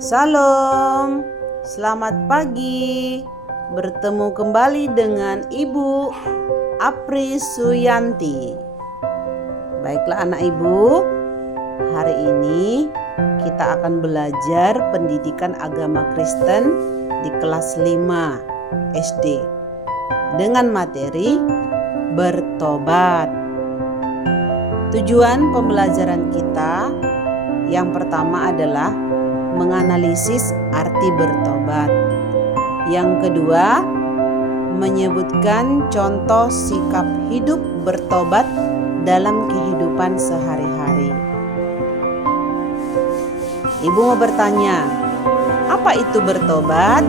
Salam, selamat pagi. Bertemu kembali dengan Ibu Apri Suyanti. Baiklah anak ibu, hari ini kita akan belajar pendidikan agama Kristen di kelas 5 SD dengan materi bertobat. Tujuan pembelajaran kita yang pertama adalah menganalisis arti bertobat. Yang kedua, menyebutkan contoh sikap hidup bertobat dalam kehidupan sehari-hari. Ibu mau bertanya, apa itu bertobat?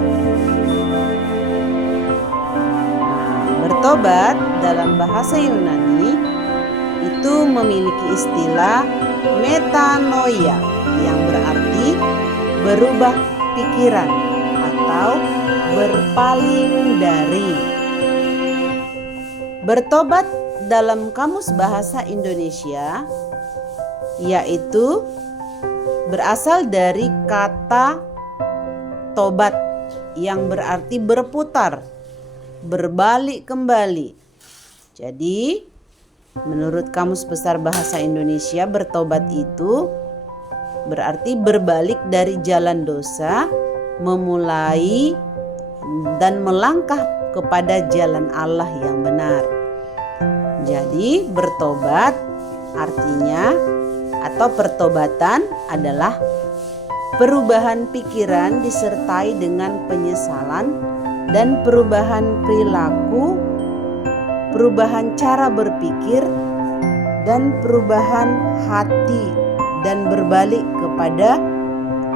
Bertobat dalam bahasa Yunani itu memiliki istilah metanoia yang berarti berubah pikiran atau berpaling dari. Bertobat dalam Kamus Bahasa Indonesia yaitu berasal dari kata tobat yang berarti berputar, berbalik kembali. Jadi menurut Kamus Besar Bahasa Indonesia, bertobat itu berarti berbalik dari jalan dosa, memulai dan melangkah kepada jalan Allah yang benar. Jadi bertobat artinya atau pertobatan adalah perubahan pikiran disertai dengan penyesalan dan perubahan perilaku, perubahan cara berpikir, dan perubahan hati dan berbalik kepada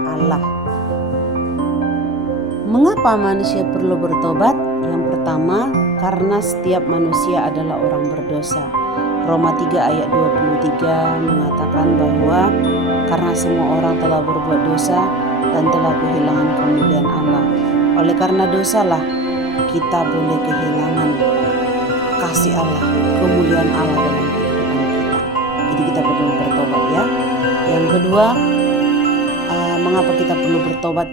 Allah. Mengapa manusia perlu bertobat? Yang pertama, karena setiap manusia adalah orang berdosa. Roma 3 ayat 23 mengatakan bahwa karena semua orang telah berbuat dosa dan telah kehilangan kemuliaan Allah. Oleh karena dosalah kita boleh kehilangan kasih Allah, kemuliaan Allah dalam kehidupan kita. Jadi kita perlu bertobat ya. Yang kedua, mengapa kita perlu bertobat?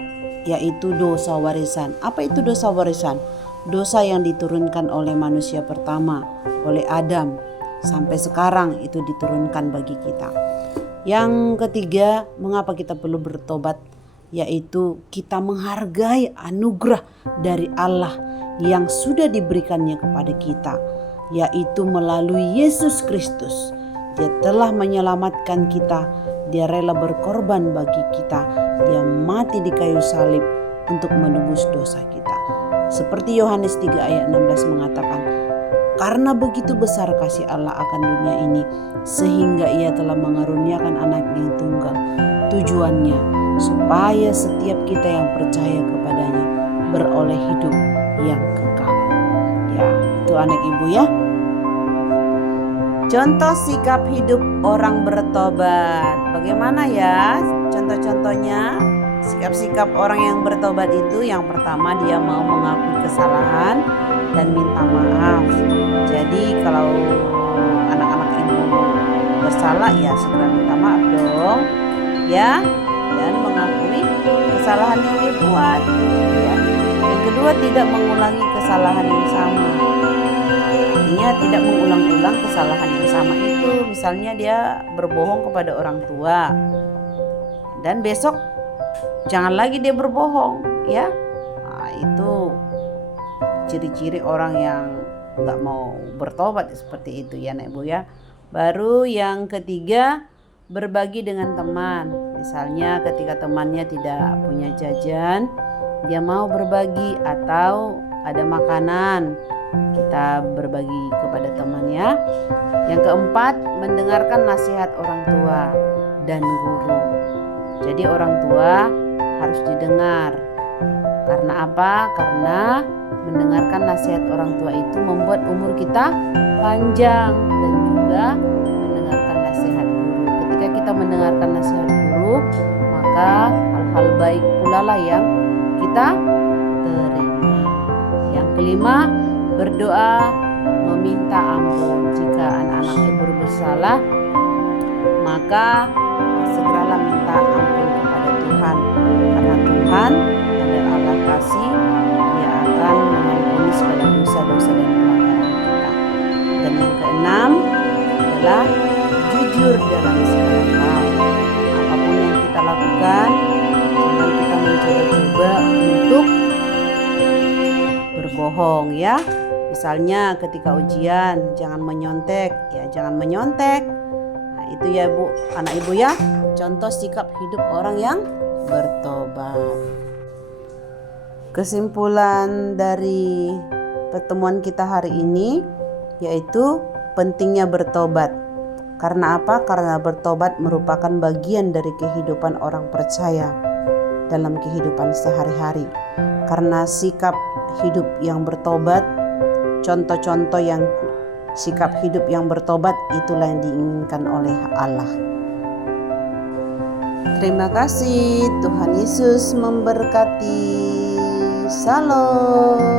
Yaitu dosa warisan. Apa itu dosa warisan? Dosa yang diturunkan oleh manusia pertama, oleh Adam, sampai sekarang itu diturunkan bagi kita. Yang ketiga, mengapa kita perlu bertobat? Yaitu kita menghargai anugerah dari Allah yang sudah diberikannya kepada kita, yaitu melalui Yesus Kristus. Dia telah menyelamatkan kita, dia rela berkorban bagi kita, dia mati di kayu salib untuk menebus dosa kita. Seperti Yohanes 3 ayat 16 mengatakan, karena begitu besar kasih Allah akan dunia ini, sehingga ia telah mengaruniakan anaknya yang tunggal. Tujuannya supaya setiap kita yang percaya kepadanya beroleh hidup yang kekal. Ya, itu anak ibu ya. Contoh sikap hidup orang bertobat. Bagaimana ya contoh-contohnya? Sikap-sikap orang yang bertobat itu yang pertama, dia mau mengakui kesalahan dan minta maaf. Jadi kalau anak-anak ibu bersalah ya segera minta maaf dong ya, dan mengakui kesalahan yang dia buat ya. Yang kedua, tidak mengulangi kesalahan yang sama. Artinya tidak mengulang-ulang kesalahan yang sama itu. Misalnya dia berbohong kepada orang tua dan besok jangan lagi dia berbohong ya. Nah, itu ciri-ciri orang yang nggak mau bertobat seperti itu ya Nek Bu ya. Baru yang ketiga, berbagi dengan teman. Misalnya ketika temannya tidak punya jajan, dia mau berbagi, atau ada makanan, kita berbagi kepada temannya. Yang keempat, mendengarkan nasihat orang tua dan guru. Jadi orang tua harus didengar. Karena apa? Karena mendengarkan nasihat orang tua itu membuat umur kita panjang, dan juga mendengarkan nasihat guru. Ketika kita mendengarkan nasihat guru, maka hal-hal baik pula lah yang kita terima. Yang kelima, berdoa meminta ampun. Jika anak-anaknya bersalah, maka segeralah minta ampun kepada Tuhan. kan? Jangan kita mencoba-coba untuk berbohong ya. Misalnya ketika ujian jangan menyontek, ya jangan menyontek. Nah, itu ya Bu, anak Ibu ya. Contoh sikap hidup orang yang bertobat. Kesimpulan dari pertemuan kita hari ini yaitu pentingnya bertobat. Karena apa? Karena bertobat merupakan bagian dari kehidupan orang percaya dalam kehidupan sehari-hari. Karena sikap hidup yang bertobat, contoh-contoh yang sikap hidup yang bertobat itulah yang diinginkan oleh Allah. Terima kasih, Tuhan Yesus memberkati. Shalom.